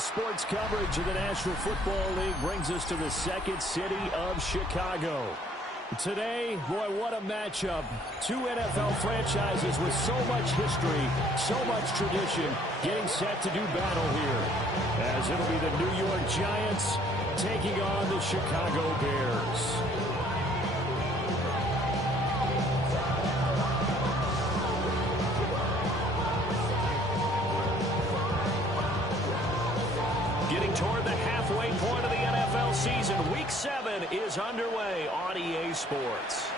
Today's sports coverage of the National Football League brings us to the second city of Chicago. Today, boy, what a matchup. Two NFL franchises with so much history, so much tradition, getting set to do battle here. As it'll be the New York Giants taking on the Chicago Bears. Getting toward the halfway point of the NFL season. Week 7 is underway on EA Sports.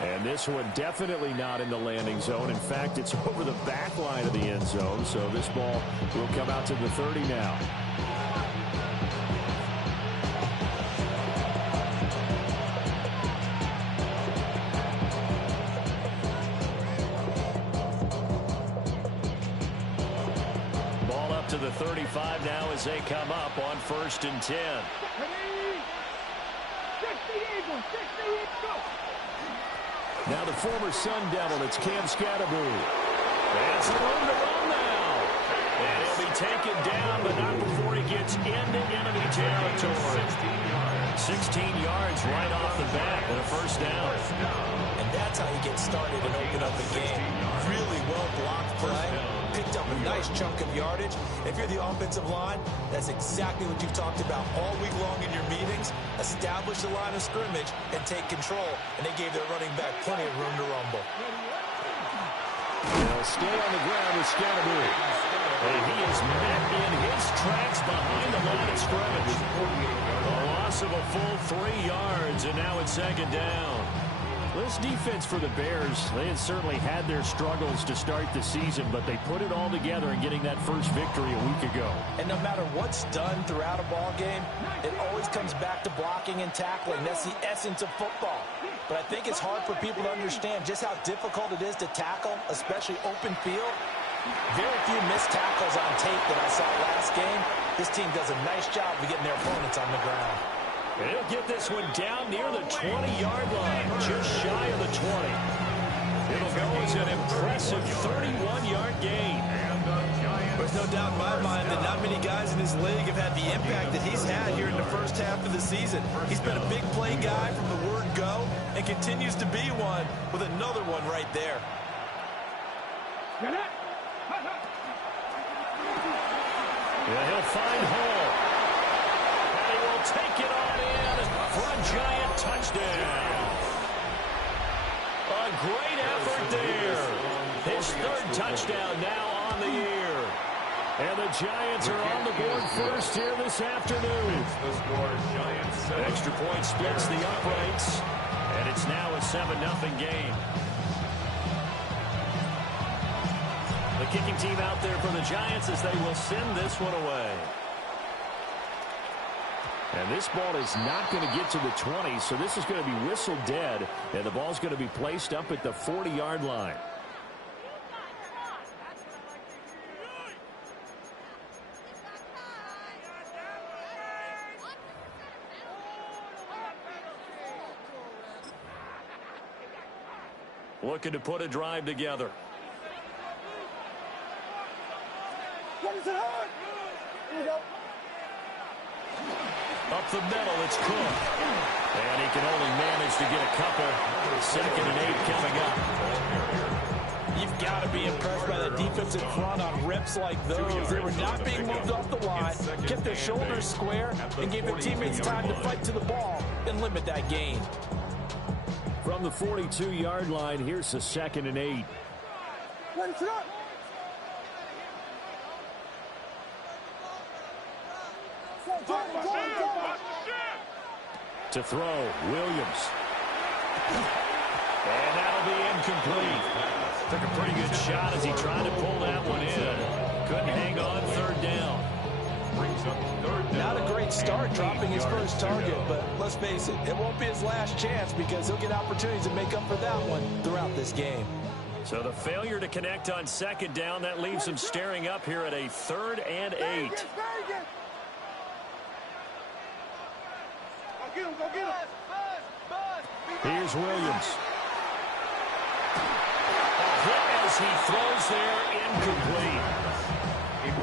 And this one definitely not in the landing zone. In fact, it's over the back line of the end zone. So this ball will come out to the 30 now. To the 35 now as they come up on 1st and 10. Now the former Sun Devil, it's Cam Skattebo. That's the room to run now. And he'll be taken down, but not before he gets into enemy territory. 16 yards right off the bat and a first down. And that's how you get started and open up a game. Really well blocked play. Picked up a nice chunk of yardage. If you're the offensive line, that's exactly what you've talked about all week long in your meetings. Establish the line of scrimmage and take control. And they gave their running back plenty of room to rumble. They'll stay on the ground with Skattebo. And he is met in his tracks behind the line of scrimmage. A loss of a full 3 yards, and now it's 2nd down. This defense for the Bears, they had certainly had their struggles to start the season, but they put it all together in getting that first victory a week ago. And no matter what's done throughout a ball game, it always comes back to blocking and tackling. That's the essence of football. But I think it's hard for people to understand just how difficult it is to tackle, especially open field. Very few missed tackles on tape that I saw last game. This team does a nice job of getting their opponents on the ground. And he'll get this one down near the 20-yard line, just shy of the 20. It'll go as an impressive 31-yard gain. There's no doubt in my mind that not many guys in this league have had the impact that he's had here in the first half of the season. He's been a big play guy from the word go and continues to be one with another one right there. Yeah, he'll find Hall. And he will take it on in for a Giant touchdown. A great effort there. His 3rd touchdown now on the year. And the Giants are on the board first here this afternoon. Extra point splits the uprights. And it's now a 7-0 game. The kicking team out there for the Giants as they will send this one away. And this ball is not going to get to the 20, so this is going to be whistled dead, and the ball's going to be placed up at the 40-yard line. Looking to put a drive together. Up the middle, it's Cook. And he can only manage to get a couple. 2nd and 8 coming up. You've got to be impressed by the defensive front on reps like those. They were not being moved off the line, kept their shoulders square, and gave their teammates time to fight to the ball and limit that gain. From the 42-yard line, here's the 2nd and 8. To throw, Williams. And that'll be incomplete. Took a pretty good shot as he tried to pull that one in. Couldn't hang on 3rd down. Not a great start dropping his first target, but let's face it, it won't be his last chance because he'll get opportunities to make up for that one throughout this game. So the failure to connect on 2nd down, that leaves him staring up here at a 3rd and 8. Here's Williams. A hit as he throws there, incomplete.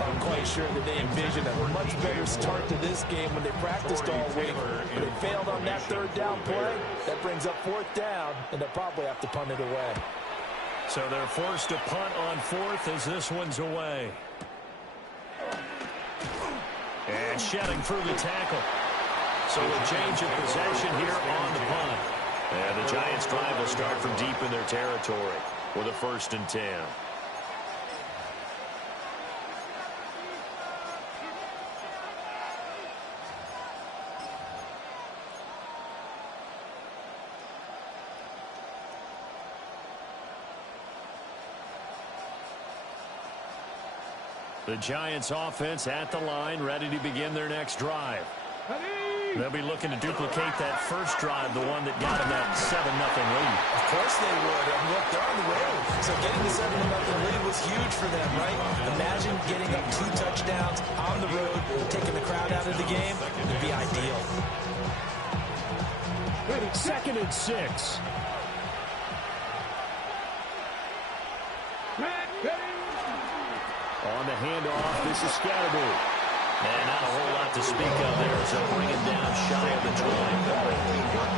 I'm quite sure that they envisioned a much better start to this game when they practiced all week. But they failed on that third down play. That brings up fourth down, and they'll probably have to punt it away. So they're forced to punt on fourth as this one's away. And shedding through the tackle. So a change of possession here on the punt. And the Giants drive will start from deep in their territory with a 1st and 10. The Giants offense at the line, ready to begin their next drive. They'll be looking to duplicate that first drive, the one that got them that 7-0 lead. Of course they would. And look, they're on the road. So getting the 7-0 lead was huge for them, right? Imagine getting up 2 touchdowns on the road, taking the crowd out of the game. It would be ideal. 2nd and 6. On the handoff, this is Scatterby. And not a whole lot to speak of there, so bring it down shy of the 20.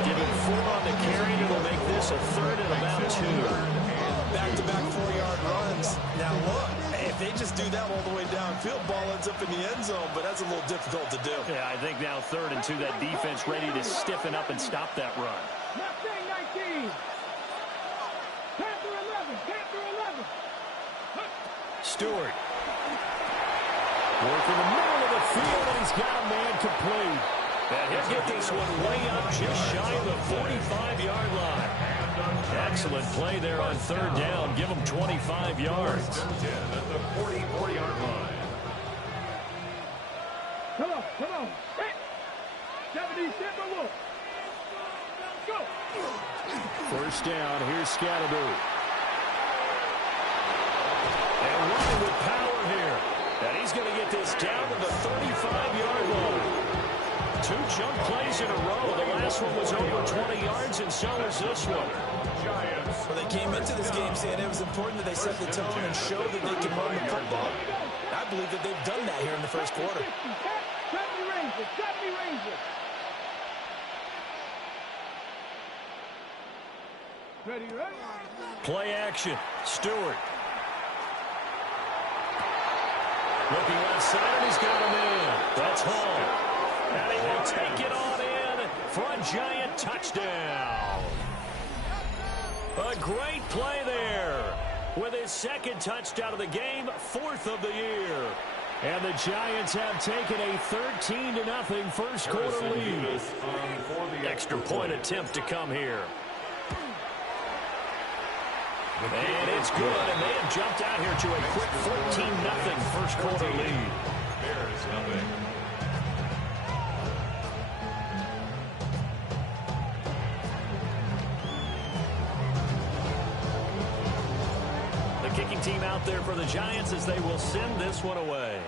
Give him 4 on the carry, and it'll make this a 3rd and about 2. Back-to-back 4-yard runs. Now look, if they just do that all the way downfield, ball ends up in the end zone, but that's a little difficult to do. Yeah, I think now 3rd and 2, that defense ready to stiffen up and stop that run. Mustang 19. Panther 11. Panther 11. Stewart. Working the middle of the field, and he's got a man complete. And he'll get this one way up just shy of the 45-yard line. Excellent play there on 3rd down. Give him 25 yards. At the 44-yard line. Come on. 70, step and look. Go. 1st down, here's Scatterby. And running with power here. And he's going to get this down to the 35-yard line. 2 jump plays in a row. The last one was over 20 yards, and so is this one. Well, they came into this game saying it was important that they set the tone and show that they can run the football. I believe that they've done that here in the first quarter. 70 Rangers. Ready? Play action. Stewart. Looking left side, and he's got him in. That's Hall. And he will take it on in for a Giant touchdown. A great play there. With his 2nd touchdown of the game, 4th of the year. And the Giants have taken a 13-0 first quarter lead. Extra point attempt to come here. And it's good, and they have jumped out here to a quick 14-0 first quarter lead. Bears nothing. The kicking team out there for the Giants as they will send this one away.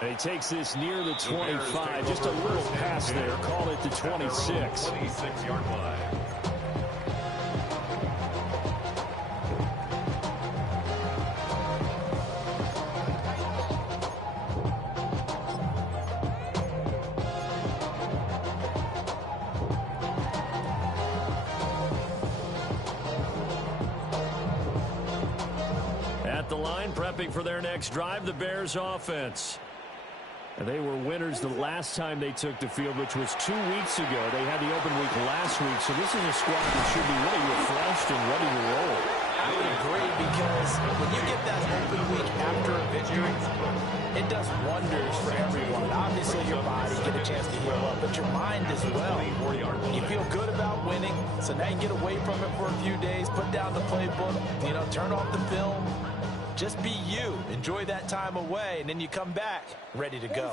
And he takes this near the 25. Just a little pass there. Call it the 26. 26-yard line. At the line, prepping for their next drive, the Bears offense. And they were winners the last time they took the field, which was 2 weeks ago. They had the open week last week, so this is a squad that should be really refreshed and ready to roll. I would agree, because when you get that open week after a victory, it does wonders for everyone. Obviously, your body get a chance to heal up, but your mind as well. You feel good about winning, so now you get away from it for a few days, put down the playbook, turn off the film. Just be you. Enjoy that time away, and then you come back ready to go.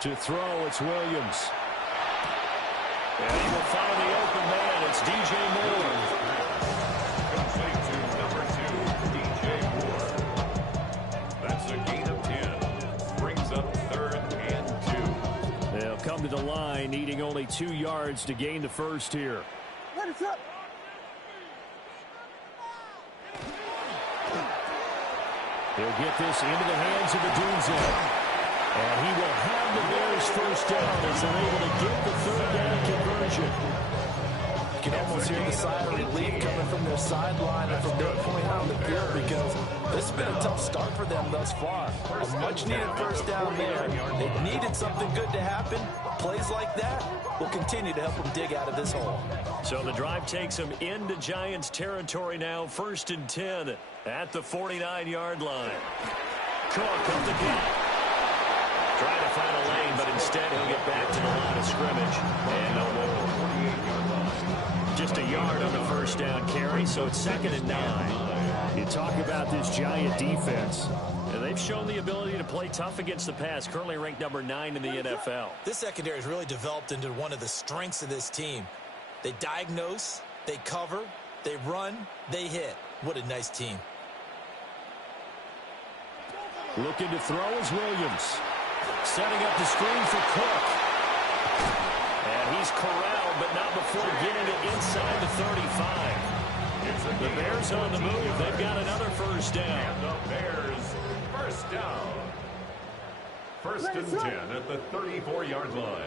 To throw, it's Williams. And he will find the open man. It's DJ Moore. Complete to number 2, DJ Moore. That's a gain of 10. Brings up 3rd and the line, needing only 2 yards to gain the first here. He'll get this into the hands of Odunze. And he will have the Bears first down as they're able to get the third down conversion. You can almost hear the sigh of relief coming from their sideline and from their point on the field because this has been a tough start for them thus far. A much-needed first down there. They needed something good to happen. Plays like that will continue to help them dig out of this hole. So the drive takes them into Giants territory now, 1st and 10 at the 49-yard line. Cook up the gut. Trying to find a lane, but instead he'll get back to the line of scrimmage. And no more. Just a yard on the first down carry, so it's 2nd and 9. You talk about this Giant defense. And they've shown the ability to play tough against the pass, currently ranked number 9 in the NFL. This secondary has really developed into one of the strengths of this team. They diagnose, they cover, they run, they hit. What a nice team. Looking to throw is Williams. Setting up the screen for Cook. And he's corralled, but not before getting it inside the 35. The Bears on the move. They've got another first down. The Bears first down. 1st and 10 at the 34-yard line.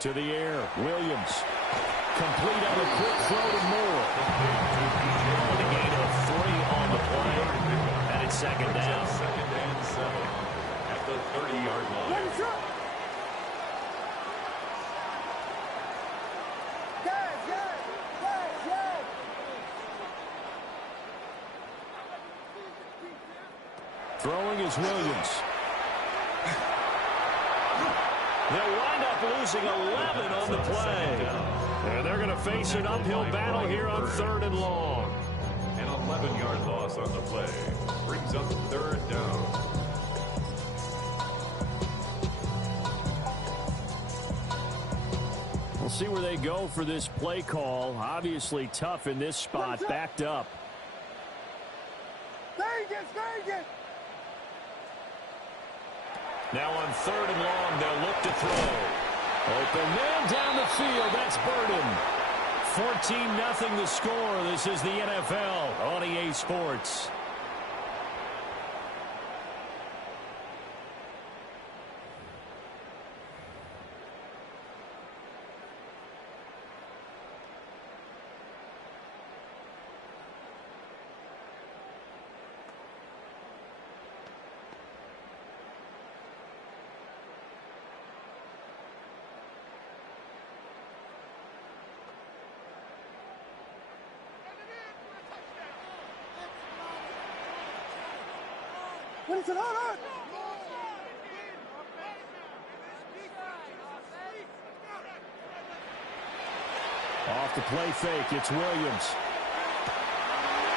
To the air, Williams. Complete on a quick throw to Moore. The gain of 3 on the play. And it's 2nd down. 2nd and 7 at the 30-yard line. Throwing is Williams. They'll wind up losing 11 on the play. And they're going to face an uphill battle here on 3rd and long. An 11-yard loss on the play. Brings up 3rd down. We'll see where they go for this play call. Obviously tough in this spot, backed up. Now on 3rd and long, they'll look to throw. Open man down the field. That's Burden. 14-0 the score. This is the NFL on EA Sports. Off the play fake, it's Williams.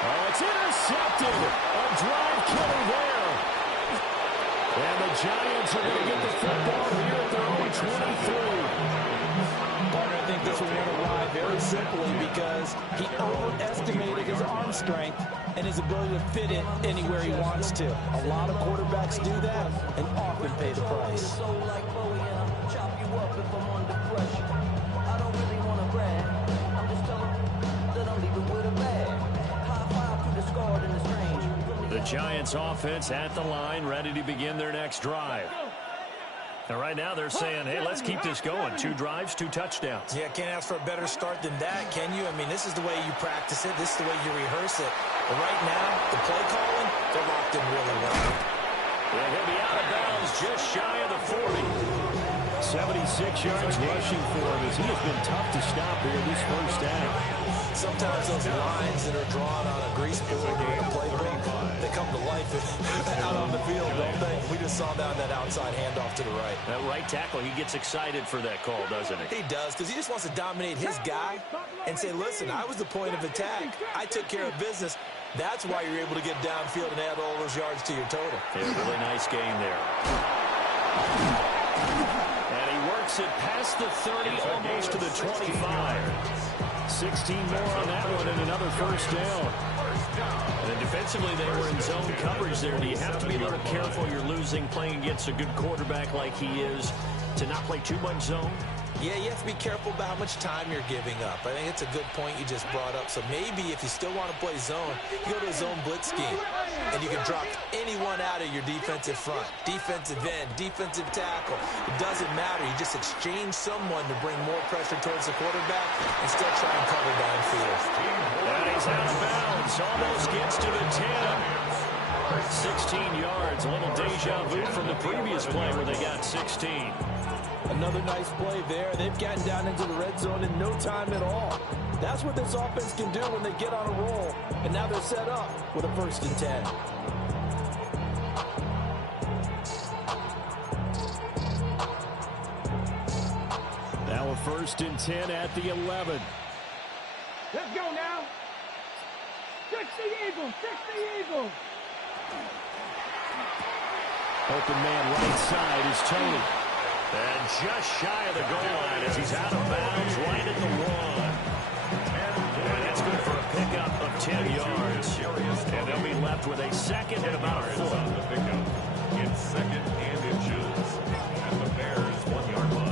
Oh, it's intercepted. A drive killer there. And the Giants are going to get the football here at their own 23. Partner, I think this one went awry very simply because he overestimated his arm strength and his ability to fit it anywhere he wants to. A lot of quarterbacks do that and often pay the price. The Giants offense at the line, ready to begin their next drive. And right now they're saying, hey, let's keep this going. 2 drives, 2 touchdowns. Yeah, can't ask for a better start than that, can you? I mean, this is the way you practice it. This is the way you rehearse it. But right now, the play calling, they're locked in really well. And he'll be out of bounds just shy of the 40. 76 yards rushing for him as he has been tough to stop here this first down. Sometimes those lines that are drawn on a grease board or a playbook, they come to life out on the field, don't they? We just saw that outside handoff to the right. That right tackle, he gets excited for that call, doesn't he? He does, because he just wants to dominate his guy and say, listen, I was the point of attack. I took care of business. That's why you're able to get downfield and add all those yards to your total. Yeah, really nice game there. And he works it past the 30, almost to the 25. 16 more on that one and another first down. And defensively, they were in zone coverage there. Do you have to be a little careful? You're losing, playing against a good quarterback like he is, to not play too much zone? Yeah, you have to be careful about how much time you're giving up. I think it's a good point you just brought up. So maybe if you still want to play zone, you go to a zone blitz scheme, and you can drop anyone out of your defensive front, defensive end, defensive tackle. It doesn't matter. You just exchange someone to bring more pressure towards the quarterback and still try and cover downfield. And he's out of bounds. Almost gets to the 10. 16 yards. A little deja vu from the previous play where they got 16. Another nice play there. They've gotten down into the red zone in no time at all. That's what this offense can do when they get on a roll. And now they're set up with a 1st and 10. Now a 1st and 10 at the 11. Let's go now. 60 Eagles, 60 Eagles. Open man right side is Tony. And just shy of the goal line as he's out of bounds right at the 1. And that's good for a pickup of 10 yards. And they'll be left with a 2nd and about a foot. On the pickup in 2nd and inches at the Bears' 1-yard line.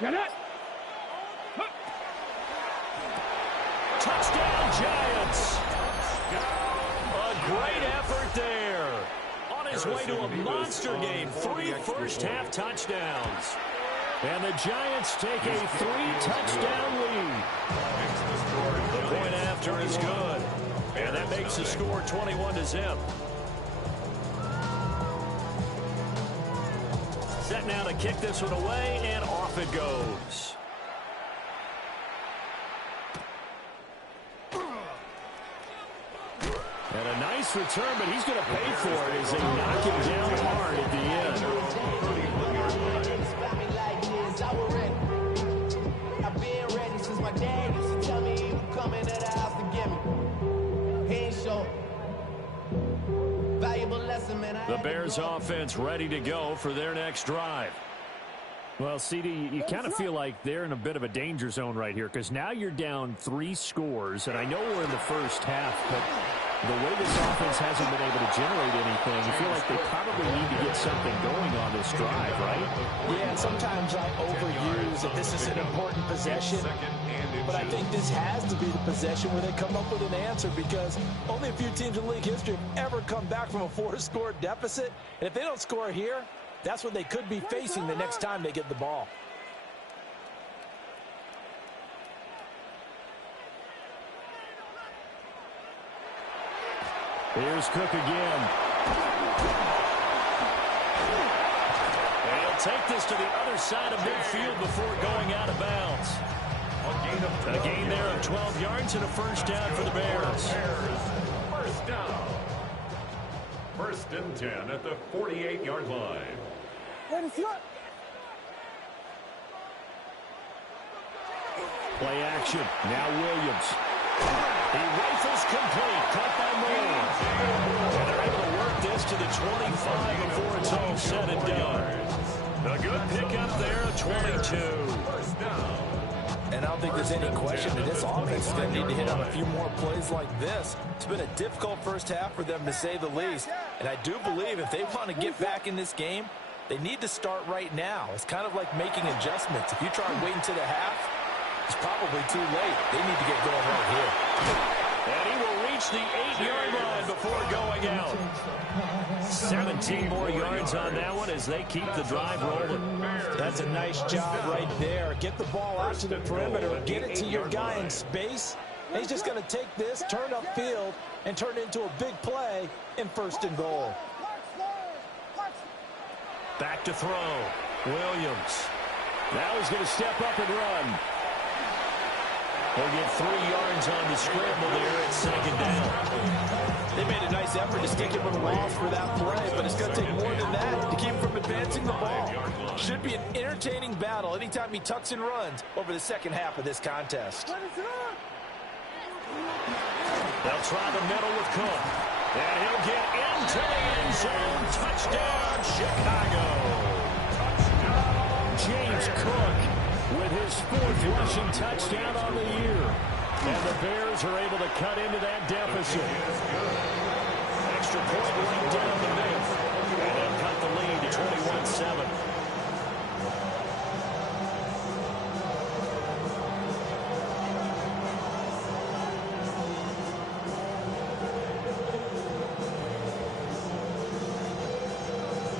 Get it. Touchdown, Giants. A great effort there. On his way to a monster game. 3 first-half touchdowns. And the Giants take a 3-touchdown lead. The point after is good. And that makes the score 21-0. Set now to kick this one away, and off it goes. And a nice return, but he's going to pay for it as they knock him down hard at the end. I've been ready since my dad used to tell me he would come into the house to get me. He ain't sure. The Bears offense ready to go for their next drive. Well, CD, you kind of feel like they're in a bit of a danger zone right here because now you're down 3 scores, and I know we're in the first half, but the way this offense hasn't been able to generate anything, you feel like they probably need to get something going on this drive, right? Yeah, and sometimes I overuse that this is an important possession, but I think this has to be the possession where they come up with an answer because only a few teams in league history have ever come back from a 4-score deficit, and if they don't score here, that's what they could be facing the next time they get the ball. Here's Cook again. And he'll take this to the other side of midfield before going out of bounds. A gain there of 12 yards and a first down for the Bears. First down. 1st and 10 at the 48-yard line. Play action. Now Williams. He rifles complete. Caught by Moore. And they're able to work this to the 25 before it's all said and done. A good pickup there at 22. First down. And I don't think there's any question that this offense is going to need to hit on a few more plays like this. It's been a difficult first half for them, to say the least. And I do believe if they want to get back in this game, they need to start right now. It's kind of like making adjustments. If you try and wait until the half, it's probably too late. They need to get going right here. And he will reach the 8-yard line before going out. 17 more yards on that one as they keep the drive rolling. That's a nice job right there. Get the ball out to the perimeter. Get it to your guy in space. And he's just going to take this, turn upfield, and turn it into a big play in 1st and goal. Back to throw. Williams. Now he's going to step up and run. They'll get 3 yards on the scramble there at second down. They made a nice effort to stick him with a loss for that play, but it's going to take more than that to keep him from advancing the ball. Should be an entertaining battle anytime he tucks and runs over the second half of this contest. They'll try the middle with Cook. And he'll get into the end zone. Touchdown, Chicago. James Cook with his 4th rushing touchdown on the year. And the Bears are able to cut into that deficit. Extra point right down the middle. And they'll cut the lead to 21-7.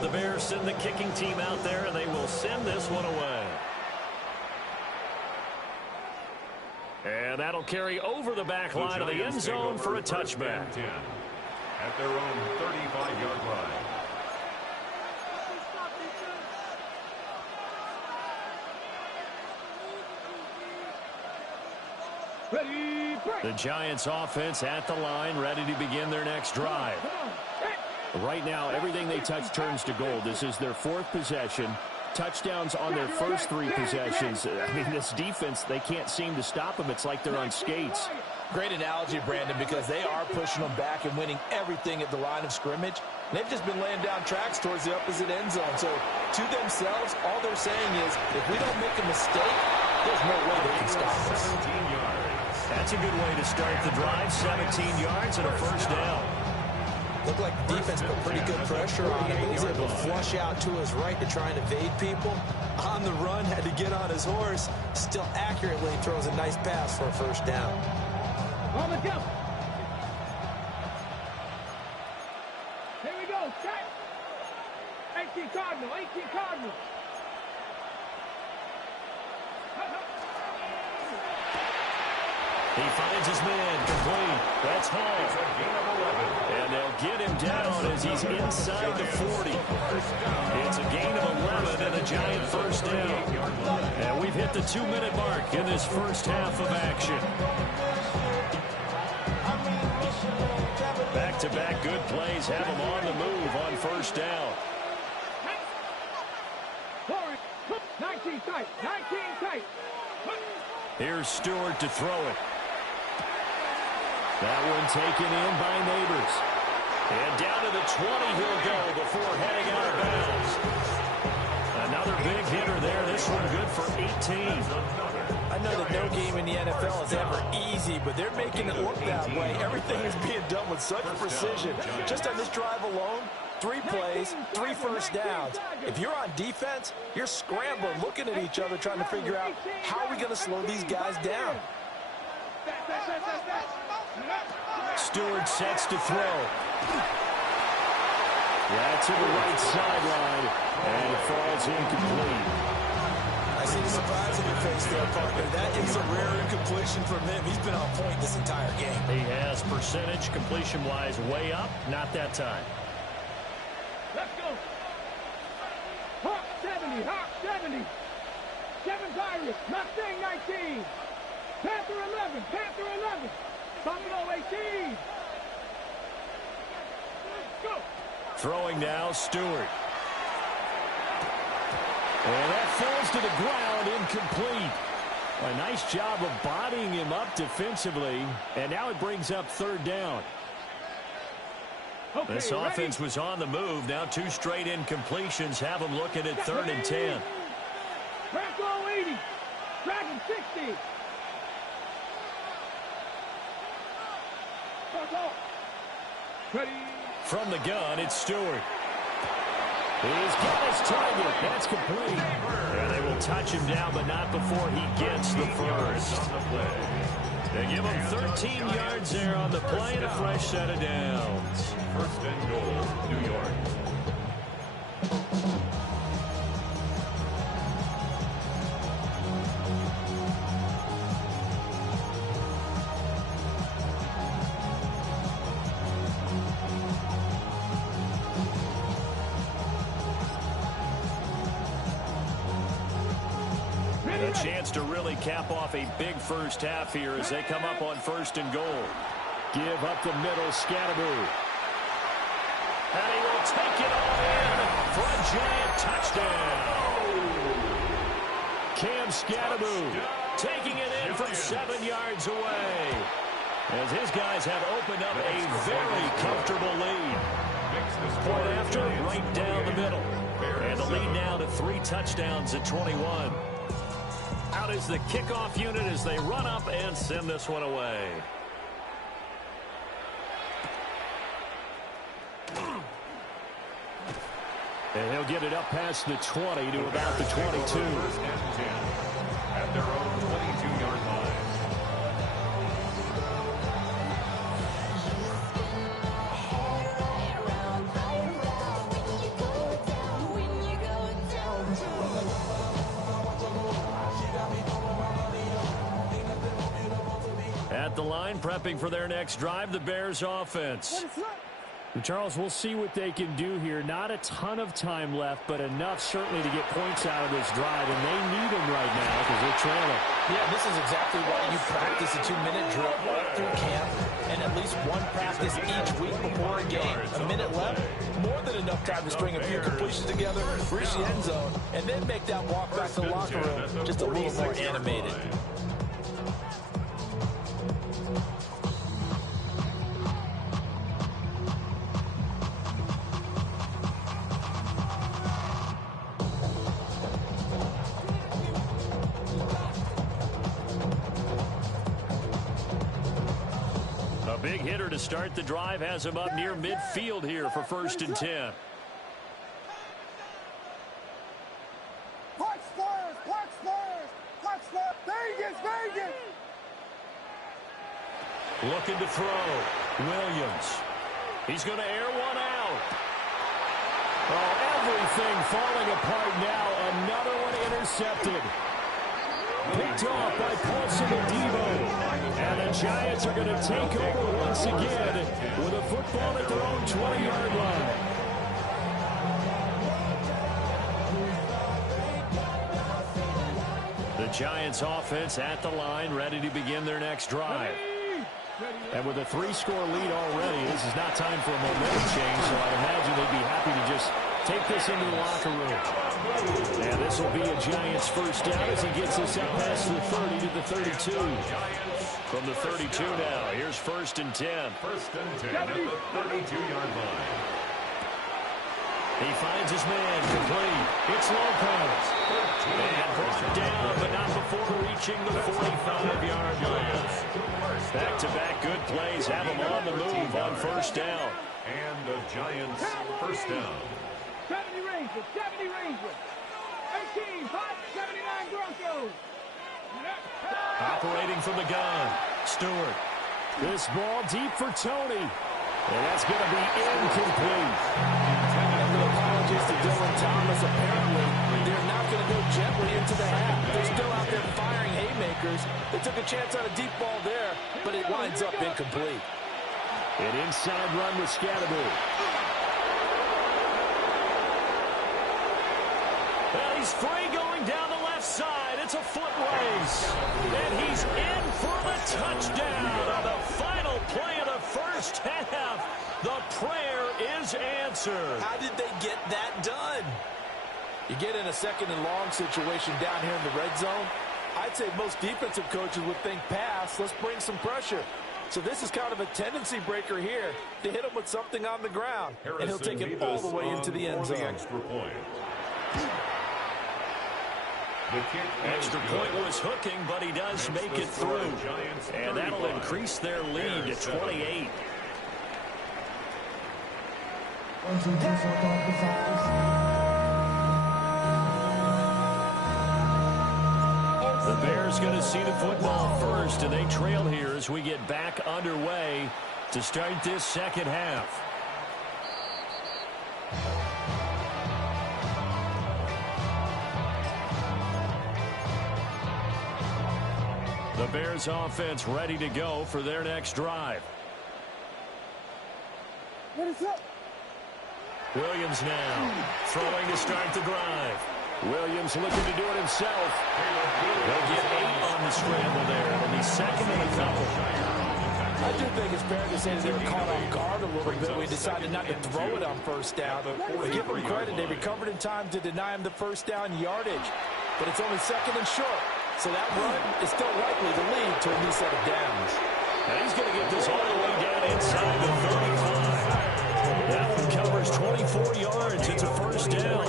The Bears send the kicking team out there, and they will send this one away. And that'll carry over the back line of the end zone for a touchback. At their own 35-yard line. The Giants offense at the line, ready to begin their next drive. Right now, everything they touch turns to gold. This is their 4th possession. Touchdowns on their first 3 possessions. I mean, this defense, they can't seem to stop them. It's like they're on skates. Great analogy, Brandon, because they are pushing them back and winning everything at the line of scrimmage. And they've just been laying down tracks towards the opposite end zone. So, to themselves, all they're saying is, if we don't make a mistake, there's no way they can stop us. That's a good way to start the drive. 17 yards and a first down. Looked like the defense put pretty good pressure on him, but he's able to flush out to his right to try and evade people. On the run, had to get on his horse. Still accurately throws a nice pass for a first down. On the jump. Here we go. Set. 18 Cardinal. 18 Cardinal. He finds his man complete. That's Hall. And they'll get him down as he's inside the 40. It's a gain of 11 and a Giant first down. And we've hit the 2-minute mark in this first half of action. Back-to-back good plays have him on the move on first down. 19 tight. 19 tight. Here's Stewart to throw it. That one taken in by Neighbors. And down to the 20 he'll go before heading out of bounds. Another big hitter there. This one good for 18. I know that no game in the NFL is ever easy, but they're making it look that way. Everything is being done with such precision. Just on this drive alone, 3 plays, 3 first downs. If you're on defense, you're scrambling, looking at each other, trying to figure out how are we going to slow these guys down. Stewart sets to throw. That's to the right sideline, and it falls incomplete. I see the surprise in your face there, partner. That is a rare incompletion from him. He's been on point this entire game. He has percentage completion-wise way up, not that time. Let's go. Hawk 70. Hawk 70. 7 Pirates. Mustang 19. Panther 11. Panther 11. Buffalo 18. Go. Throwing now, Stewart. And that falls to the ground, incomplete. A nice job of bodying him up defensively, and now it brings up 3rd down. Okay, This offense was on the move. Now 2 straight incompletions have them looking at 3rd and 10. Franco 80. Dragon 60. Ready. From the gun, it's Stewart. He's got his target. That's complete. And they will touch him down, but not before he gets the first. They give him 13 yards there on the play and a fresh set of downs. 1st and goal, New York. A chance to really cap off a big first half here as they come up on 1st and goal. Give up the middle, Scatteroo. And he will take it all in for a giant touchdown. Cam Scatteroo taking it in from 7 yards away. As his guys have opened up a very comfortable lead. Point after, right down the middle. And the lead now to 3 touchdowns at 21. Out is the kickoff unit as they run up and send this one away. And he'll get it up past the 20 to about the 22. First and 10 at their own 22-yard line. At the line, prepping for their next drive, the Bears offense. Charles, we'll see what they can do here. Not a ton of time left, but enough certainly to get points out of this drive, and they need them right now because they're trailing. Yeah, this is exactly why you practice a 2-minute drill all through camp and at least one practice each week before a game. A minute left, more than enough time to string a few completions together, reach the end zone, and then make that walk back to the locker room just a little more animated. Big hitter to start the drive has him up near midfield here for 1st and 10. Vegas! Looking to throw. Williams. He's going to air one out. Oh, everything falling apart now. Another one intercepted. Picked off by Paulson Adebo. And the Giants are going to take over once again with a football at their own 20-yard line. The Giants offense at the line, ready to begin their next drive. And with a 3-score lead already, this is not time for a momentum change, so I'd imagine they'd be happy to just take this into the locker room. And this will be a Giants first down as he gets this up past the 30 to the 32. From the 32 now, here's 1st and 10. 1st and 10 at the 32-yard line. He finds his man complete. It's Lopez. And brought down, but not before reaching the 45-yard line. Back-to-back good plays have him on the move on 1st down. And the Giants first down. 70 Rangers, 18, 579 Broncos. Operating from the gun, Stewart. This ball deep for Tony. And that's going to be incomplete. Apologies to Dylan Thomas. Apparently, they're not going to go gently into the half. They're still out there firing haymakers. They took a chance on a deep ball there, but it winds up incomplete. An inside run with Scatteroo. Well, he's free going down the left side. It's a foot race. And he's in for the touchdown on the final play of the first half. The prayer is answered. How did they get that done? You get in a 2nd and long situation down here in the red zone. I'd say most defensive coaches would think pass. Let's bring some pressure. So this is kind of a tendency breaker here to hit him with something on the ground. Harrison and he'll take it all the way into the end zone. Extra point. Extra point was hooking, but he does make it through. And that'll increase their lead to 28. The Bears going to see the football first, and they trail here as we get back underway to start this second half. The Bears offense ready to go for their next drive. What is up? Williams now throwing to start the drive. Williams looking to do it himself. They'll get 8 on the scramble there. It'll be second and a couple. I do think it's fair to say that they were caught off guard a little bit. We decided not to throw it on first down. But give them credit. They recovered in time to deny him the first down yardage. But it's only second and short. So that run is still likely to lead to a new set of downs. And he's going to get this all the way down inside the 35. That one covers 24 yards. It's a first down.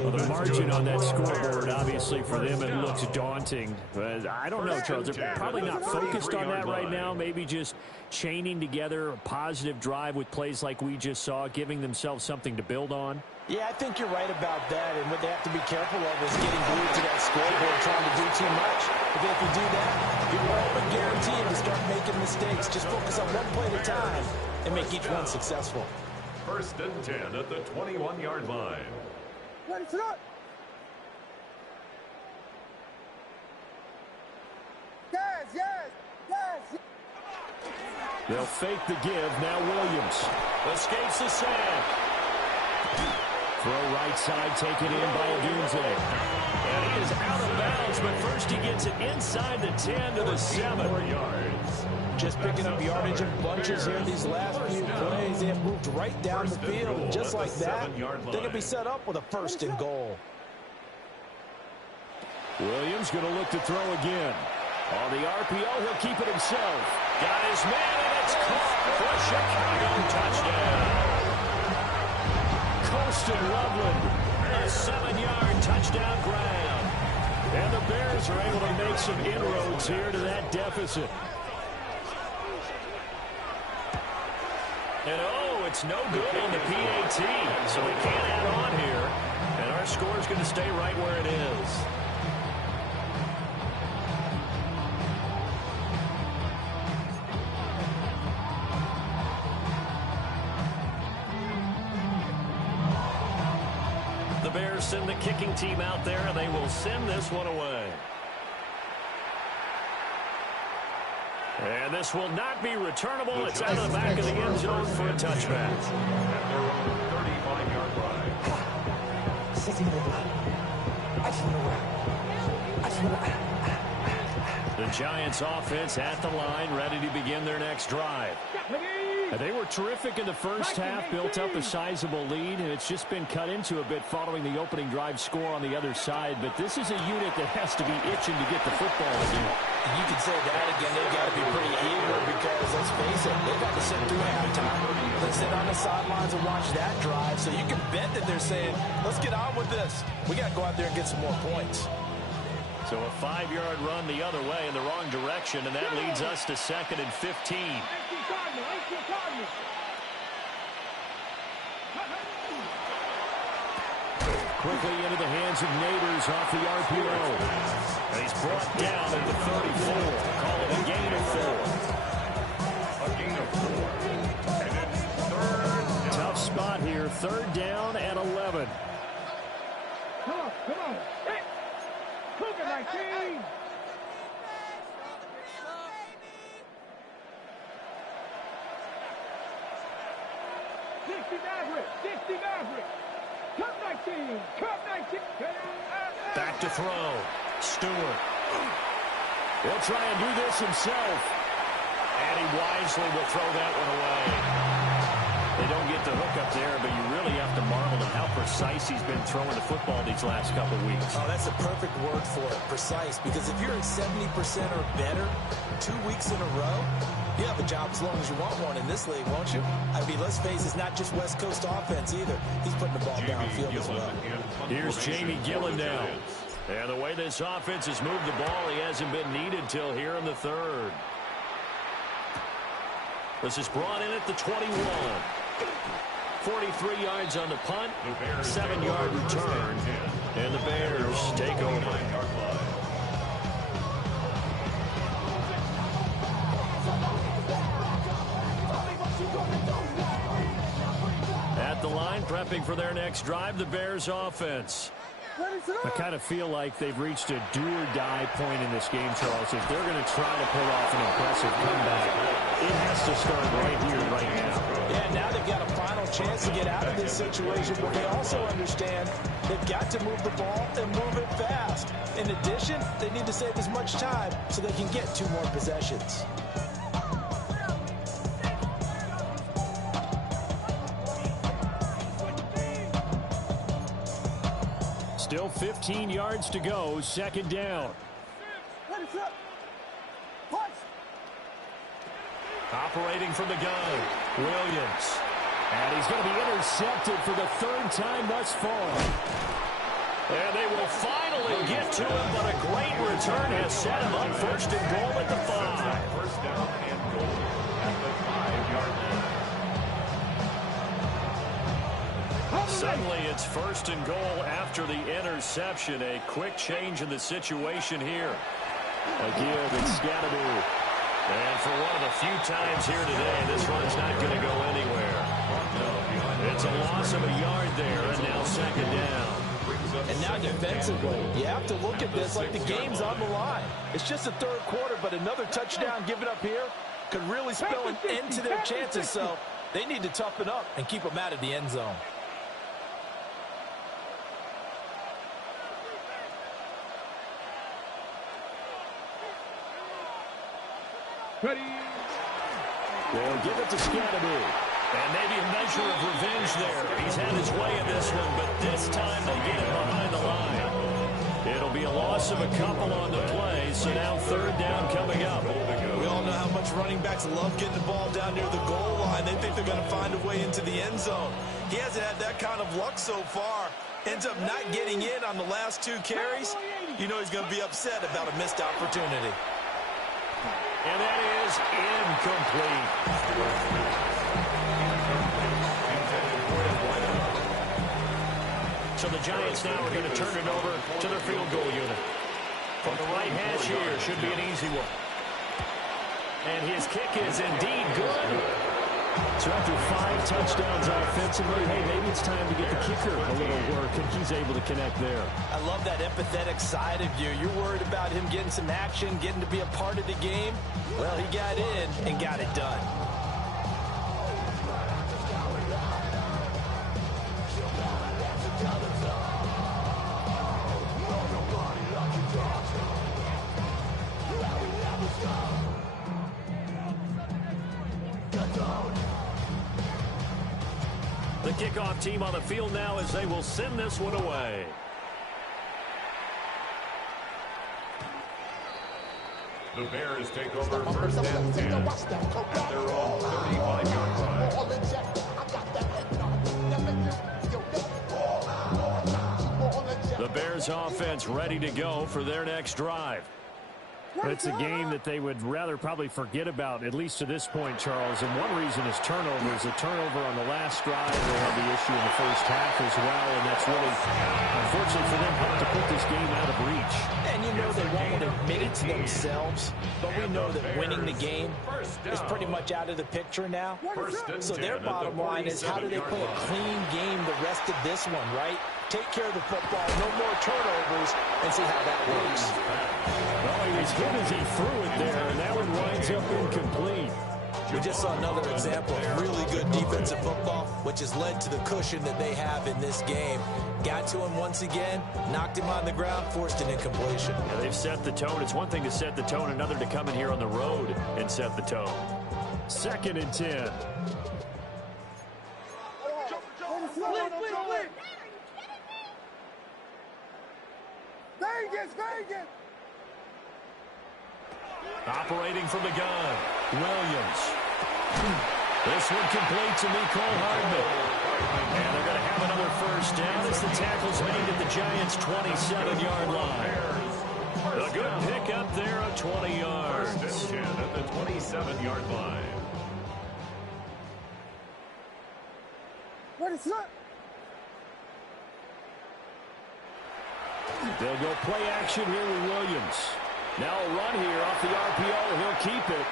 Well, the margin on that scoreboard, obviously, for them, it looks daunting. But I don't know, Charles. They're probably not focused on that right now. Maybe just chaining together a positive drive with plays like we just saw, giving themselves something to build on. Yeah, I think you're right about that. And what they have to be careful of is getting glued to that scoreboard, trying to do too much. But if you do that, you're well but guaranteed to start making mistakes. Just focus on one play at a time and make each one successful. First and 10 at the 21-yard line. Ready, start. Yes. They'll fake the give. Now Williams escapes the sack. Throw right side, take it in by Odunze. And he is out of bounds, but first he gets it inside the 10 to the 7. 4 yards. Just picking up yardage in bunches here these last few plays. They have moved right down the field. Just like that, they can be set up with a first and goal. Williams going to look to throw again. On the RPO, he'll keep it himself. Got his man, and it's caught for a Chicago touchdown. Colston Loveland, a 7-yard touchdown grab. And the Bears are able to make some inroads here to that deficit. And it's no good on the PAT, so we can't add on here. And our score is going to stay right where it is. The Bears send the kicking team out there, and they will send this one away. And this will not be returnable. It's out of the back of the end zone for a touchback. At their own 35-yard line. The Giants offense at the line, ready to begin their next drive. They were terrific in the first half, built up a sizable lead, and it's just been cut into a bit following the opening drive score on the other side. But this is a unit that has to be itching to get the football again. You could say that again. They've got to be pretty eager because, let's face it, they've got to sit through halftime. They sit on the sidelines and watch that drive. So you can bet that they're saying, let's get on with this. We got to go out there and get some more points. So a 5-yard run the other way in the wrong direction, and that leads us to 2nd and 15. Quickly into the hands of Neighbors off the RPO. And he's brought down at the 34. Call it a gain of 4. A gain of 4. And it's 3rd down. Tough spot here. 3rd down and 11. Come on. Hey. Look at my team. Dixie Maverick. Cup 19. Back to throw. Stewart. He'll try and do this himself. And he wisely will throw that one away. They don't get the hook up there, but you really have to marvel at how precise he's been throwing the football these last couple weeks. Oh, that's a perfect word for it, precise, because if you're at 70% or better 2 weeks in a row, you have a job as long as you want one in this league, won't you? I mean, let's face it, it's not just West Coast offense either. He's putting the ball downfield as well. Here's Jamie Gillen now. And the way this offense has moved the ball, he hasn't been needed till here in the 3rd. This is brought in at the 21. 43 yards on the punt, 7-yard return, and the Bears take over. At the line, prepping for their next drive, the Bears offense. I kind of feel like they've reached a do-or-die point in this game, Charles. If they're going to try to pull off an impressive comeback, it has to start right here, right now. Yeah, now they've got a final chance to get out of this situation, but they also understand they've got to move the ball and move it fast. In addition, they need to save as much time so they can get 2 more possessions. Still 15 yards to go, 2nd down. Operating from the gun, Williams. And he's going to be intercepted for the 3rd time thus far. And they will finally get to him, but a great return has set him up 1st and goal at the 5. 1st down and goal at the 5-yard line. Suddenly it's 1st and goal after the interception. A quick change in the situation here. Again, it's Scatterby. And for one of the few times here today, this run's not going to go anywhere. It's a loss of a yard there, and now 2nd down. And now defensively, you have to look at this like the game's on the line. It's just the 3rd quarter, but another touchdown given up here could really spell an end to their chances. So they need to toughen up and keep them out of the end zone. Ready. They'll give it to Scatterby. And maybe a measure of revenge there. He's had his way in this one, but this time they get it behind the line. It'll be a loss of a couple on the play, so now 3rd down coming up. We all know how much running backs love getting the ball down near the goal line. They think they're going to find a way into the end zone. He hasn't had that kind of luck so far. Ends up not getting in on the last 2 carries. You know he's going to be upset about a missed opportunity. And that is incomplete. So the Giants now are going to turn it over to their field goal unit. From the right hash here, should be an easy one. And his kick is indeed good. So after 5 touchdowns offensively, hey, maybe it's time to get the kicker a little work, and he's able to connect there. I love that empathetic side of you. You're worried about him getting some action, getting to be a part of the game. Well, he got in and got it done. The kickoff team on the field now as they will send this one away. The Bears take over 1st and 10 at their own 35-yard line. The Bears offense ready to go for their next drive. It's a game that they would rather probably forget about, at least to this point, Charles. And one reason is turnovers. A turnover on the last drive. They had the issue in the first half as well, and that's really, unfortunately for them, helped to put this game out of reach. And you know they won't admit it to themselves, but we know that winning the game is pretty much out of the picture now. So their bottom line is, how do they play a clean game the rest of this one, right? Take care of the football, no more turnovers, and see how that works. Well, he was hit as he threw it there, and that one winds up incomplete. We just saw another example of really good defensive football, which has led to the cushion that they have in this game. Got to him once again, knocked him on the ground, forced an incompletion. Yeah, they've set the tone. It's one thing to set the tone, another to come in here on the road and set the tone. 2nd and 10. Vegas! Operating from the gun, Williams. This one complete to Mecole Hardman. And they're going to have another 1st down as the tackle's made at the Giants' 27-yard line. A good pick up there of 20 yards. 1st and 10 at the 27-yard line. Ready, set. They'll go play action here with Williams. Now a run here off the RPO. He'll keep it.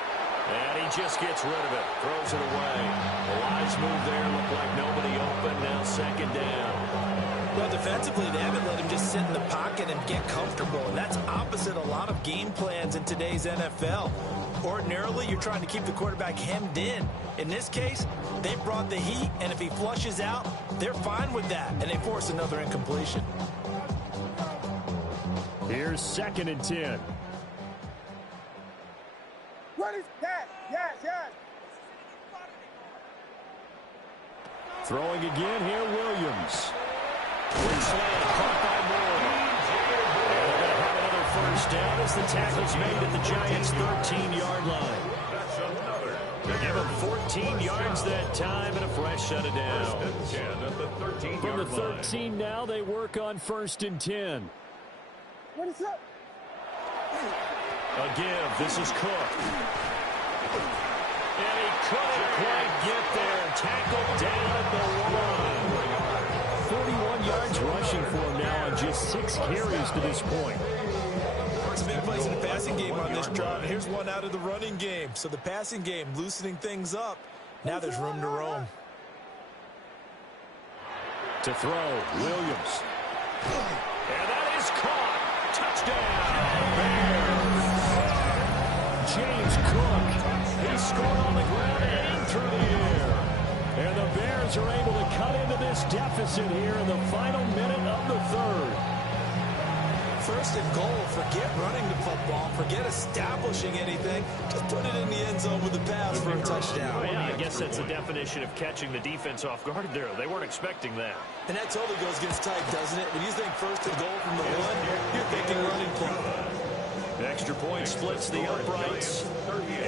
And he just gets rid of it. Throws it away. A wise move there. Looked like nobody open. Now 2nd down. Well, defensively, they haven't let him just sit in the pocket and get comfortable. And that's opposite a lot of game plans in today's NFL. Ordinarily, you're trying to keep the quarterback hemmed in. In this case, they brought the heat, and if he flushes out, they're fine with that, and they force another incompletion. Here's 2nd and 10. Yes. Throwing again here, Williams. Good slant, caught by Moore. And they're going to have another first down as the tackle's made at the Giants' 13-yard line. That's another. Give them 14 yards that time and a fresh set of down. 1st and 10 at the 13-yard From the line. 13 now, they work on 1st and 10. What is up? A give. This is Cook. And he couldn't quite get there. Tackled down at the 1. 41 yards rushing for him now on just 6 carries to this point. Some big plays in the passing game on this drive. Here's one out of the running game. So the passing game loosening things up. Now there's room to roam. To throw, Williams. And that is caught. Touchdown, Bears. James Cook. He scored on the ground and through the air. And the Bears are able to cut into this deficit here in the final minute of the 3rd. 1st and goal. Forget running the football. Forget establishing anything. Just put it in the end zone with the pass for a touchdown. Oh, yeah, I guess that's the definition of catching the defense off guard there. They weren't expecting that. And that totally goes against type, doesn't it? When you think 1st and goal from the 1, you're thinking running play. Extra point splits the uprights.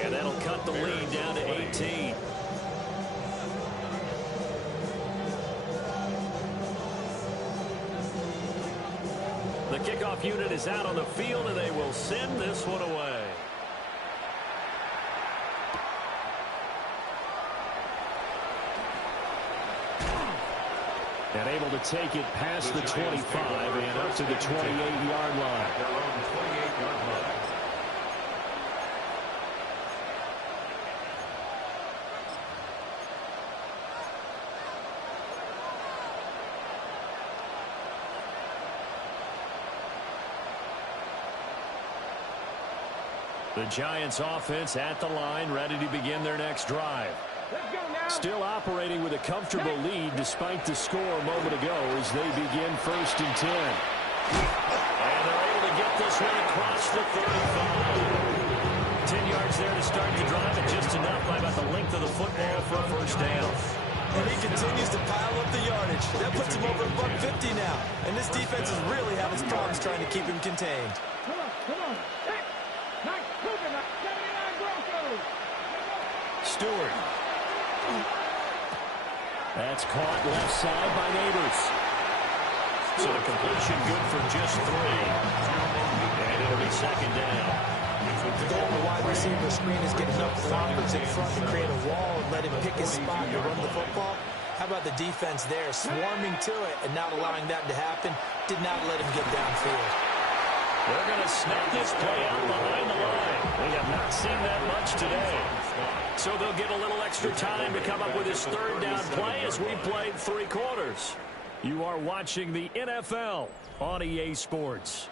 And that'll cut the lead down to 18. The kickoff unit is out on the field, and they will send this one away. And able to take it past the 25 and up to the 28-yard line. Their own 28-yard line. The Giants offense at the line, ready to begin their next drive. Let's go now. Still operating with a comfortable lead despite the score a moment ago as they begin 1st and 10. And they're able to get this one across the 35. 10 yards there to start the drive, and just enough by about the length of the football for a first down. And he continues to pile up the yardage. That puts him over $150 now. And this defense is really having problems trying to keep him contained. Come on. Hey, nice moving. 79 Broncos. Stewart. That's caught left side by Neighbors. So the completion good for just 3. And it'll be 2nd down. The goal of the wide receiver screen is get enough blockers in front to create a wall and let him pick his spot to run the football. How about the defense there, swarming to it and not allowing that to happen? Did not let him get downfield. They're going to snap this play out behind the line. We have not seen that much today. So they'll get a little extra time to come up with his 3rd down play as we played 3 quarters. You are watching the NFL on EA Sports.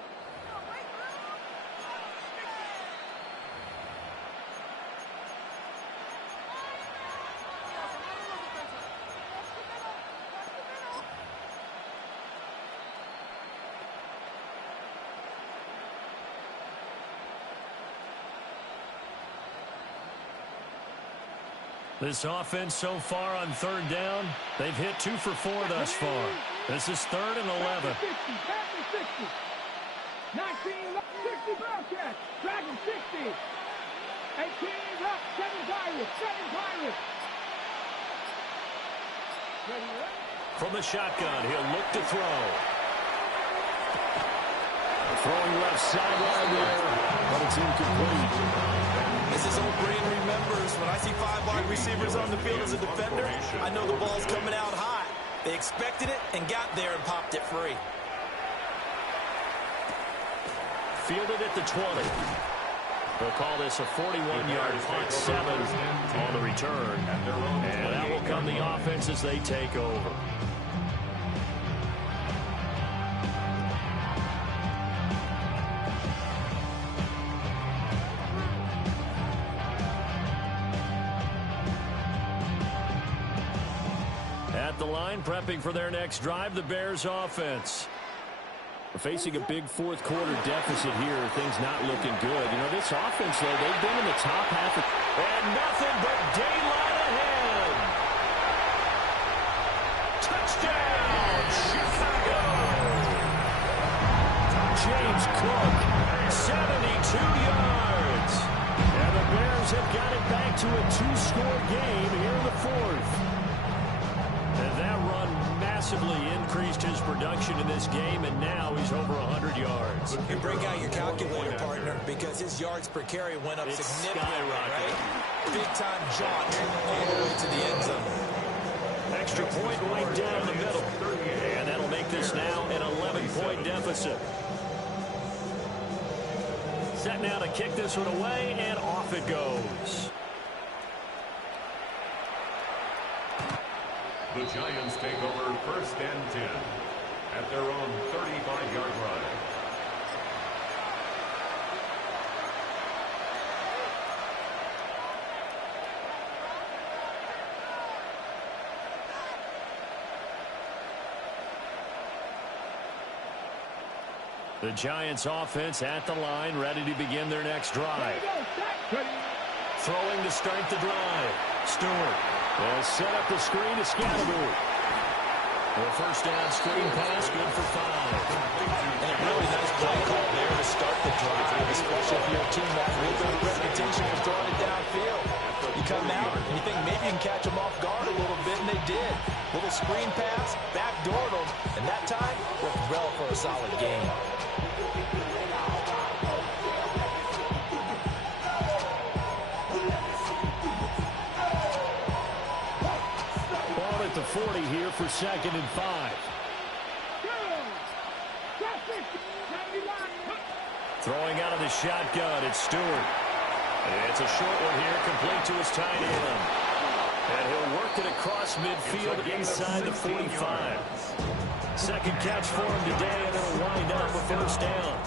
This offense so far on 3rd down, they've hit 2 for 4 thus far. This is 3rd and 11. 60, 19, 60, Bobcat. Dragon 60. 18 up, 7 Pirates. From the shotgun, he'll look to throw. Throwing left sideline there, but it's incomplete. As his old brain remembers, when I see 5 wide receivers on the field as a defender, I know the ball's coming out high. They expected it and got there and popped it free. Fielded at the 20. They'll call this a 41-yard punt, 7 on the return. And that will come the offense as they take over. At the line, prepping for their next drive, the Bears offense. We're facing a big fourth quarter deficit here. Things not looking good. You know, this offense, though, they've been in the top half. And nothing but daylight ahead. Touchdown, Chicago. James Cook, 72 yards. And the Bears have got it back to a two-score game here in the fourth. And that run massively increased his production in this game, and now he's over 100 yards. You break out your calculator, partner, because his yards per carry went up significantly, right? Big-time jaunt all the way to the end zone. Extra point right down the middle. And that'll make this now an 11-point deficit. Set now to kick this one away, and off it goes. The Giants take over 1st and 10 at their own 35-yard line. The Giants offense at the line, ready to begin their next drive. Throwing to start the drive. Stewart will set up the screen to Scattergood. The first down screen pass, good for 5. And a really nice play call there to start the drive, especially if you're a team that has a little bit of a reputation for throwing it downfield. You come out and you think maybe you can catch them off guard a little bit, and they did. Little screen pass, backdoored them, and that time worked well for a solid game. Ball at the 40 here for 2nd and 5. Throwing out of the shotgun, it's Stewart. It's a short one here, complete to his tight end. And he'll work it across midfield inside the 45. Second catch for him today, and it'll wind up a first down.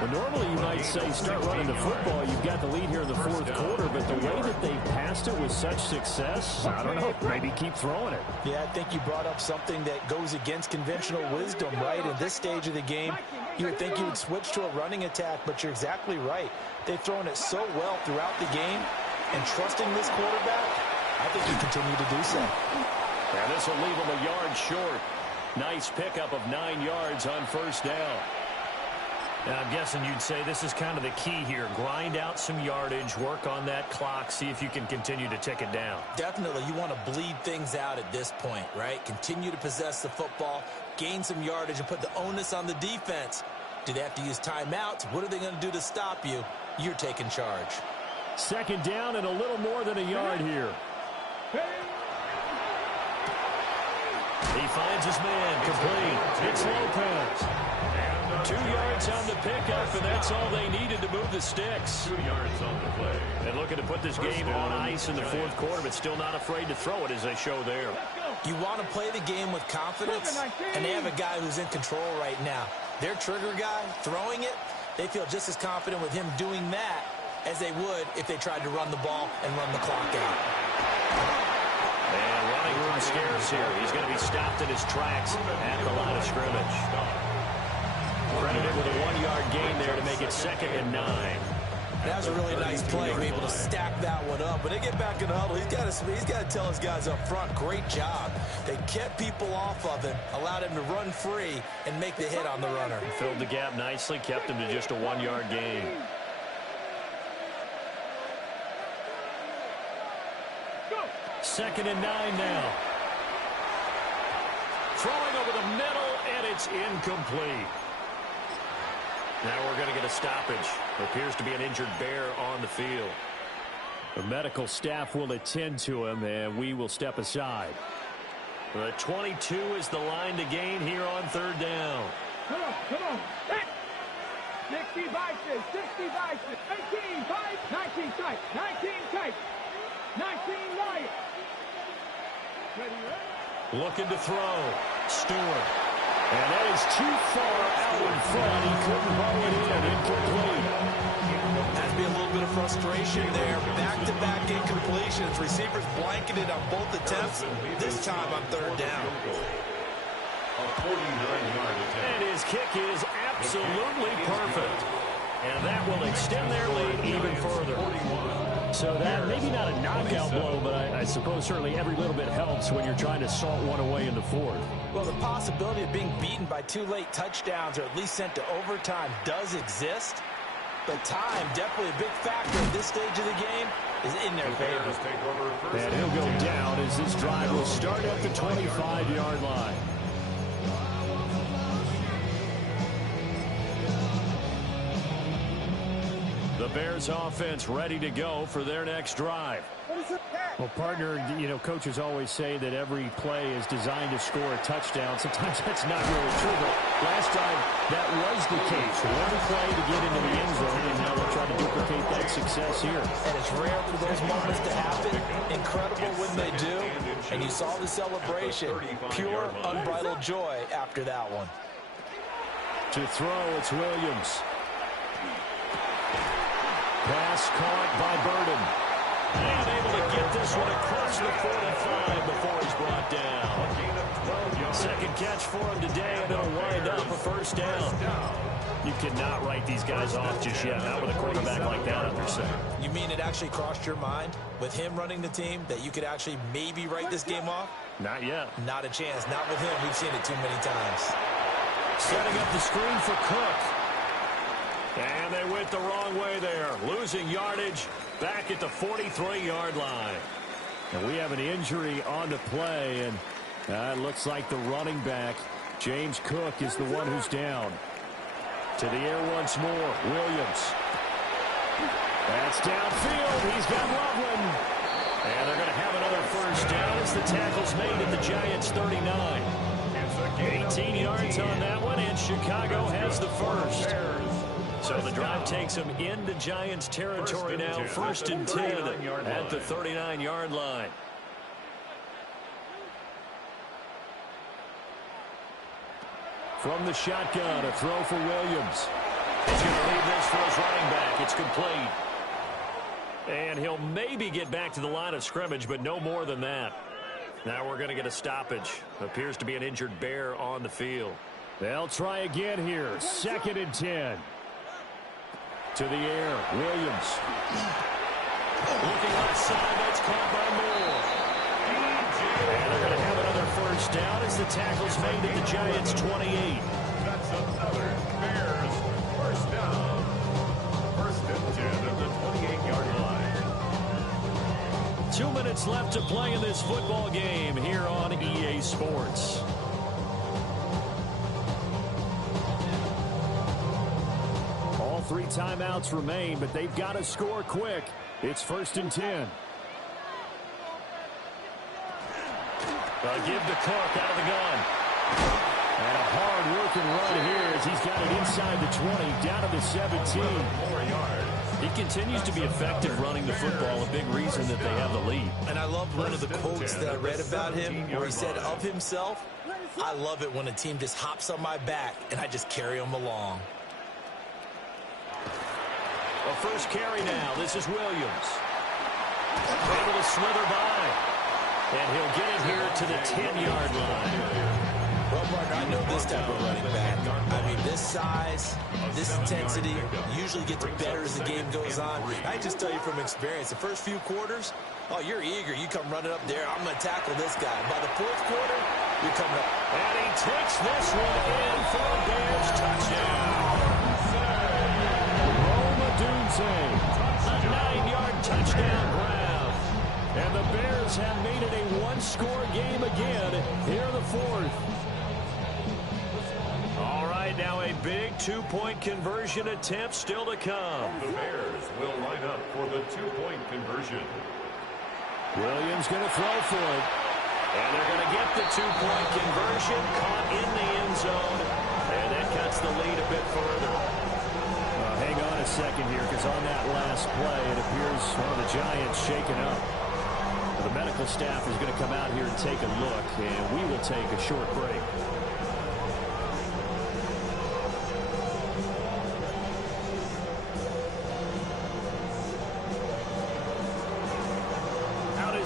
Well, normally you might say start running the football. You've got the lead here in the fourth quarter, but the way that they passed it with such success, I don't know, maybe keep throwing it. Yeah, I think you brought up something that goes against conventional wisdom, right? In this stage of the game, you would think you would switch to a running attack, but you're exactly right. They've thrown it so well throughout the game, and trusting this quarterback, I think you continue to do so. And this will leave him a yard short. Nice pickup of 9 yards on first down. Now, I'm guessing you'd say this is kind of the key here. Grind out some yardage, work on that clock, see if you can continue to tick it down. Definitely, you want to bleed things out at this point, right? Continue to possess the football, gain some yardage, and put the onus on the defense. Do they have to use timeouts? What are they going to do to stop you? You're taking charge. Second down and a little more than a yard here. He finds his man, complete. It's Lopez. 2 yards on the pickup, and that's all they needed to move the sticks. 2 yards on the play. And looking to put this game on ice in the fourth quarter, but still not afraid to throw it as they show there. You want to play the game with confidence, and they have a guy who's in control right now. Their trigger guy, throwing it, they feel just as confident with him doing that as they would if they tried to run the ball and run the clock out. And running room scarce here. He's going to be stopped in his tracks at the line of scrimmage. Credited with a 1-yard gain there to make it 2nd and 9. That was a really nice play, able to stack that one up. When they get back in the huddle, he's got to tell his guys up front, great job. They kept people off of him, allowed him to run free, and make the hit on the runner. Filled the gap nicely, kept him to just a 1-yard gain. Second and 9 now. Throwing over the middle, and it's incomplete. Now we're going to get a stoppage. There appears to be an injured Bear on the field. The medical staff will attend to him, and we will step aside. The 22 is the line to gain here on 3rd down. Come on. 60 vices, 60 vices, 18, 5, 19 tight, 19 tight, 19 light. Ready? Looking to throw. Stewart. And that is too far out in front. He couldn't roll it in. Incomplete. That's be a little bit of frustration there. Back-to-back incompletions. Receivers blanketed on both attempts. This time on third down. A 49-yard attempt. And his kick is absolutely perfect. And that will extend their lead even further. So that, maybe not a knockout blow, but I suppose certainly every little bit helps when you're trying to salt one away in the fourth. Well, the possibility of being beaten by 2 late touchdowns or at least sent to overtime does exist. But time, definitely a big factor at this stage of the game, is in their favor. And he'll go down as this drive will start at the 25-yard line. The Bears offense ready to go for their next drive. Well, partner, coaches always say that every play is designed to score a touchdown. Sometimes that's not really true, but last time that was the case. One play to get into the end zone, and now they'll try to duplicate that success here. And it's rare for those moments to happen. Incredible when they do. And you saw the celebration. Pure, unbridled joy after that one. To throw, it's Williams. Pass caught by Burden. And able to get this one across the 45 before he's brought down. Second catch for him today, and it'll wind up a first down. You cannot write these guys off just yet, not with a quarterback like that under center. You mean it actually crossed your mind, with him running the team, that you could actually maybe write this game off? Not yet. Not a chance. Not with him. We've seen it too many times. Setting up the screen for Cook. And they went the wrong way there. Losing yardage back at the 43-yard line. And we have an injury on the play, and it looks like the running back, James Cook, is the one who's down. To the air once more, Williams. That's downfield. He's got Loveland. And they're going to have another first down as the tackle's made at the Giants' 39. 18 yards on that one, and Chicago has the first. So the drive takes them into Giants territory now. First and 10 at the 39-yard line. From the shotgun, a throw for Williams. He's going to leave this for his running back. It's complete. And he'll maybe get back to the line of scrimmage, but no more than that. Now we're going to get a stoppage. Appears to be an injured Bear on the field. They'll try again here. Second and 10. To the air, Williams. Looking left side, that's caught by Moore. And they're going to have another first down as the tackle's made at the Giants' 28. That's another Bears first down. First and 10 at the 28-yard line. 2 minutes left to play in this football game here on EA Sports. All 3 timeouts remain, but they've got to score quick. It's first and 10. Give to Cook out of the gun. And a hard-working run here as he's got it inside the 20, down to the 17. 4 yards. He continues to be effective running the football, a big reason that they have the lead. And I love one of the quotes that I read about him where he said of himself, I love it when a team just hops on my back and I just carry them along. A first carry now. This is Williams. Able to slither by. And he'll get it here to the 10-yard line. Well, partner, I know this type of running back. I mean, this size, this intensity usually gets better as the game goes on. I just tell you from experience, the first few quarters, oh, you're eager. You come running up there. I'm going to tackle this guy. By the fourth quarter, you're coming up. And he takes this one in for a Bears touchdown. Roma Dunze, a 9-yard touchdown grab. And the Bears have made it a one-score game again here in the fourth. All right, now a big two-point conversion attempt still to come. The Bears will line up for the two-point conversion. Williams going to throw for it. And they're going to get the two-point conversion, caught in the end zone. And that cuts the lead a bit further. Hang on a second here, because on that last play, it appears one of the Giants shaken up. The medical staff is going to come out here and take a look, and we will take a short break.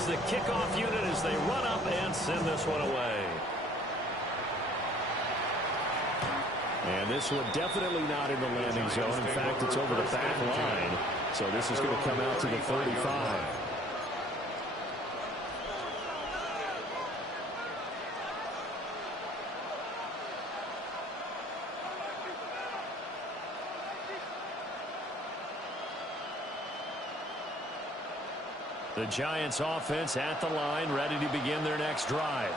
is the kickoff unit as they run up and send this one away. And this one definitely not in the landing zone. In fact, it's over the back line. So this is going to come out to the 35. The Giants offense at the line, ready to begin their next drive.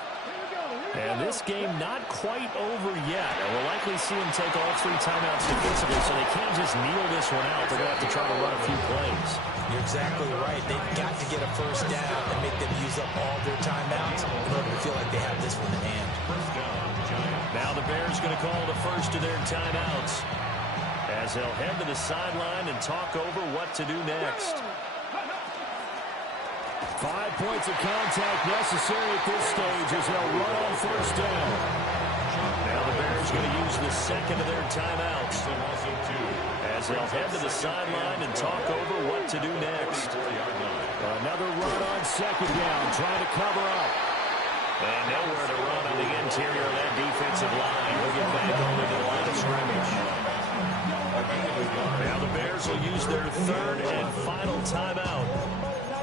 And this game not quite over yet. And we'll likely see them take all 3 timeouts defensively, so they can't just kneel this one out. They're going to have to try to run a few plays. You're exactly right. They've got to get a first down and make them use up all their timeouts in order to feel like they have this one in hand. Now the Bears going to call the first of their timeouts as they'll head to the sideline and talk over what to do next. 5 points of contact necessary at this stage as they'll run on first down. Now the Bears going to use the second of their timeouts as they'll head to the sideline and talk over what to do next. Another run on second down, trying to cover up. And nowhere to run on the interior of that defensive line. We'll get back over to the line of scrimmage. Now the Bears will use their third and final timeout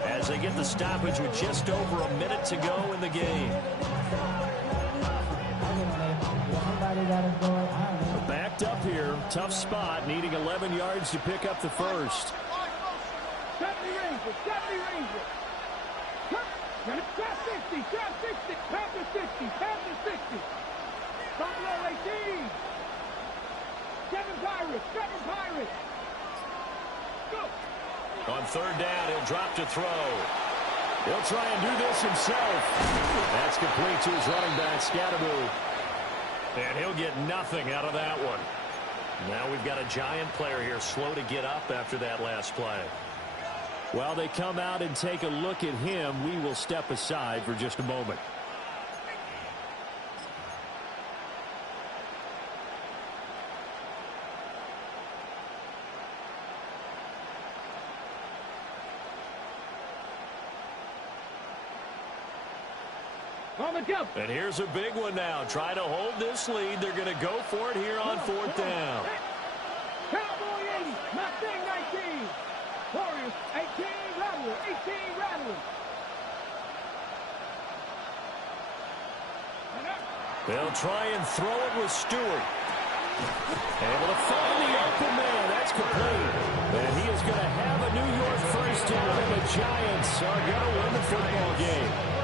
as they get the stoppage with just over a minute to go in the game. Backed up here, tough spot, needing 11 yards to pick up the first. 70 Rangers, 70 Rangers. Trap 60, trap 60, trap to 60, trap to 60. Buffalo 18. 7 Pirates. Go. On third down, he'll drop to throw. He'll try and do this himself. That's complete to his running back, Scatterboo. And he'll get nothing out of that one. Now we've got a Giant player here slow to get up after that last play. While they come out and take a look at him, we will step aside for just a moment. On the jump. And here's a big one now. Try to hold this lead. They're going to go for it here on fourth down. Cowboy 80, Mustang 19. Warriors 18, Rattler, 18, Rattler. They'll try and throw it with Stewart. Able to find the open man. That's complete. And he is going to have a New York first down, and the Giants are going to win the football game.